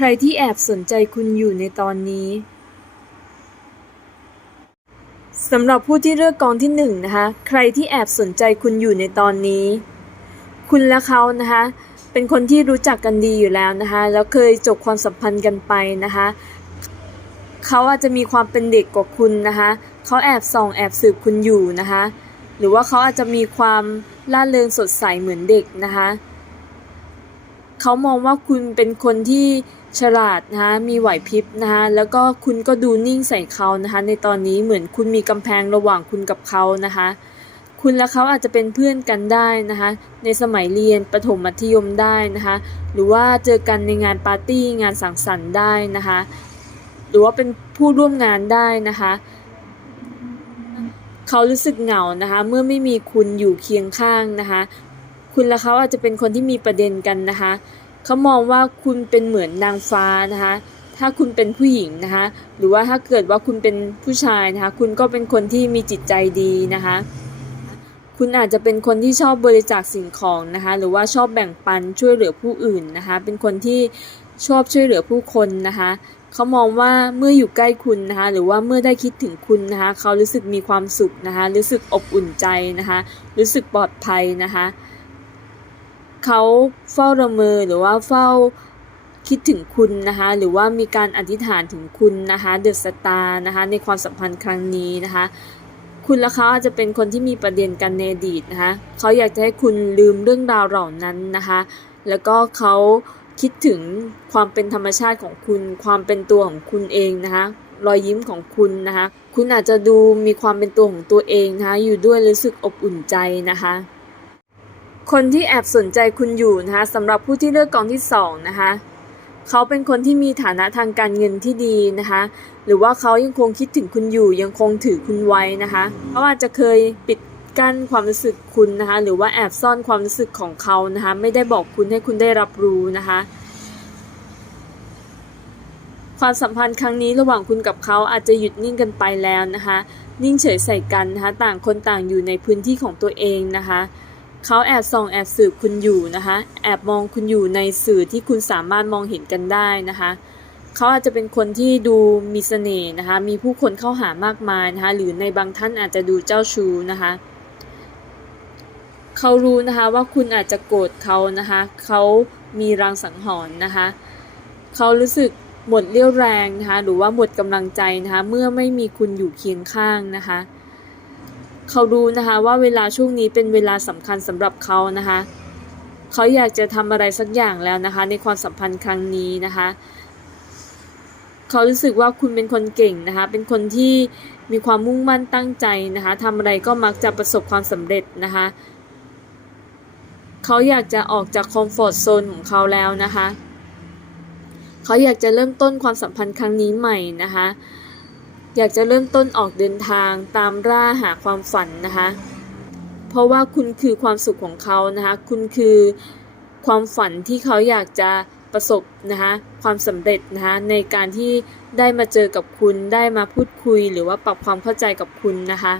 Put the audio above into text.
ใครที่แอบสนใจคุณอยู่ในตอนนี้สำหรับผู้ที่เลือกกองที่หนึ่งนะคะ ใครที่แอบสนใจคุณอยู่ในตอนนี้ คุณและเขานะคะ เป็นคนที่รู้จักกันดีอยู่แล้วนะคะ แล้วเคยจบความสัมพันธ์กันไปนะคะ เขาอาจจะมีความเป็นเด็กกว่าคุณนะคะ เขาแอบส่องแอบสืบคุณอยู่นะคะ หรือว่าเขาอาจจะมีความล่าเริงสดใสเหมือนเด็กนะคะ เขามองว่าคุณเป็นคนที่ฉลาดนะคะมีไหวพริบนะคะแล้วก็คุณก็ดูนิ่งใส่เขานะคะในตอนนี้เหมือนคุณมีกำแพงระหว่างคุณกับเขานะคะคุณและเขาอาจจะเป็นเพื่อนกันได้นะคะในสมัยเรียนประถมมัธยมได้นะคะหรือว่าเจอกันในงานปาร์ตี้งานสังสรรค์ได้นะคะหรือว่าเป็นผู้ร่วมงานได้นะคะเขารู้สึกเหงานะคะเมื่อไม่มีคุณอยู่เคียงข้างนะคะ คุณและเขาอาจจะเป็นคนที่มีประเด็นกันนะคะเขามองว่าคุณเป็นเหมือนนางฟ้านะคะถ้าคุณเป็นผู้หญิงนะคะ หรือว่าถ้าเกิดว่าคุณเป็นผู้ชายนะคะ คุณก็เป็นคนที่มีจิตใจดีนะคะ คุณอาจจะเป็นคนที่ชอบบริจาคสิ่งของนะคะ หรือว่าชอบแบ่งปันช่วยเหลือผู้อื่นนะคะ เป็นคนที่ชอบช่วยเหลือผู้คนนะคะ เขามองว่าเมื่ออยู่ใกล้คุณนะคะ หรือว่าเมื่อได้คิดถึงคุณนะคะ เขารู้สึกมีความสุขนะคะ รู้สึกอบอุ่นใจนะคะ รู้สึกปลอดภัยนะคะ เขาเฝ้าระเมอหรือว่าเฝ้าคิดถึงคุณนะคะหรือว่ามีการอธิษฐานถึงคุณนะคะเดอะสตาร์นะคะในความสัมพันธ์ครั้งนี้นะคะคุณและเขาอาจจะเป็นคนที่มีประเด็นกันในอดีตนะคะเขาอยากจะให้คุณลืมเรื่องราวเหล่านั้นนะคะแล้วก็เขาคิดถึงความเป็นธรรมชาติของคุณ ความเป็นตัวของคุณเองนะคะรอยยิ้มของคุณนะคะ คุณอาจจะดูมีความเป็นตัวของตัวเองนะคะ อยู่ด้วยรู้สึกอบอุ่นใจนะคะ คนที่แอบสนใจคุณอยู่นะคะสำหรับผู้ที่เลือกกองที่สองนะคะเขาเป็นคนที่มีฐานะทางการเงินที่ดีนะคะ หรือว่าเขายังคงคิดถึงคุณอยู่ ยังคงถือคุณไว้นะคะเขาอาจจะเคยปิดกั้นความรู้สึกคุณนะคะ หรือว่าแอบซ่อนความรู้สึกของเขานะคะ ไม่ได้บอกคุณให้คุณได้รับรู้นะคะ ความสัมพันธ์ครั้งนี้ระหว่างคุณกับเขาอาจจะหยุดนิ่งกันไปแล้วนะคะ นิ่งเฉยใส่กันนะคะ ต่างคนต่างอยู่ในพื้นที่ของตัวเองนะคะ เขาแอบส่องแอบสืบคุณอยู่นะคะ แอบมองคุณอยู่ในสื่อที่คุณสามารถมองเห็นกันได้นะคะเขาอาจจะเป็นคนที่ดูมีเสน่ห์นะคะ มีผู้คนเข้าหามากมายนะคะ หรือในบางท่านอาจจะดูเจ้าชู้นะคะเขารู้นะคะว่าคุณอาจจะโกรธเขานะคะเขามีรางสังหรณ์นะคะเขารู้สึกหมดเรี่ยวแรงนะคะ หรือว่าหมดกำลังใจนะคะ เมื่อไม่มีคุณอยู่เคียงข้างนะคะ เขารู้นะคะว่าเวลาช่วงนี้เป็นเวลาสำคัญสำหรับเขานะคะเขาอยากจะทำอะไรสักอย่างแล้วนะคะ ในความสัมพันธ์ครั้งนี้นะคะเขารู้สึกว่าคุณเป็นคนเก่งนะคะ เป็นคนที่มีความมุ่งมั่นตั้งใจนะคะทำอะไรก็มักจะประสบความสำเร็จนะคะเขาอยากจะออกจากคอมฟอร์ทโซนของเขาแล้วนะคะเขาอยากจะเริ่มต้นความสัมพันธ์ครั้งนี้ใหม่นะคะ อยากจะเริ่มต้นออกเดินทางตามร่าหาความฝันนะคะ เพราะว่าคุณคือความสุขของเขานะคะ คุณคือความฝันที่เขาอยากจะประสบนะคะความสำเร็จนะคะในการที่ได้มาเจอกับคุณได้มาพูดคุยหรือว่าปรับความเข้าใจกับคุณนะคะ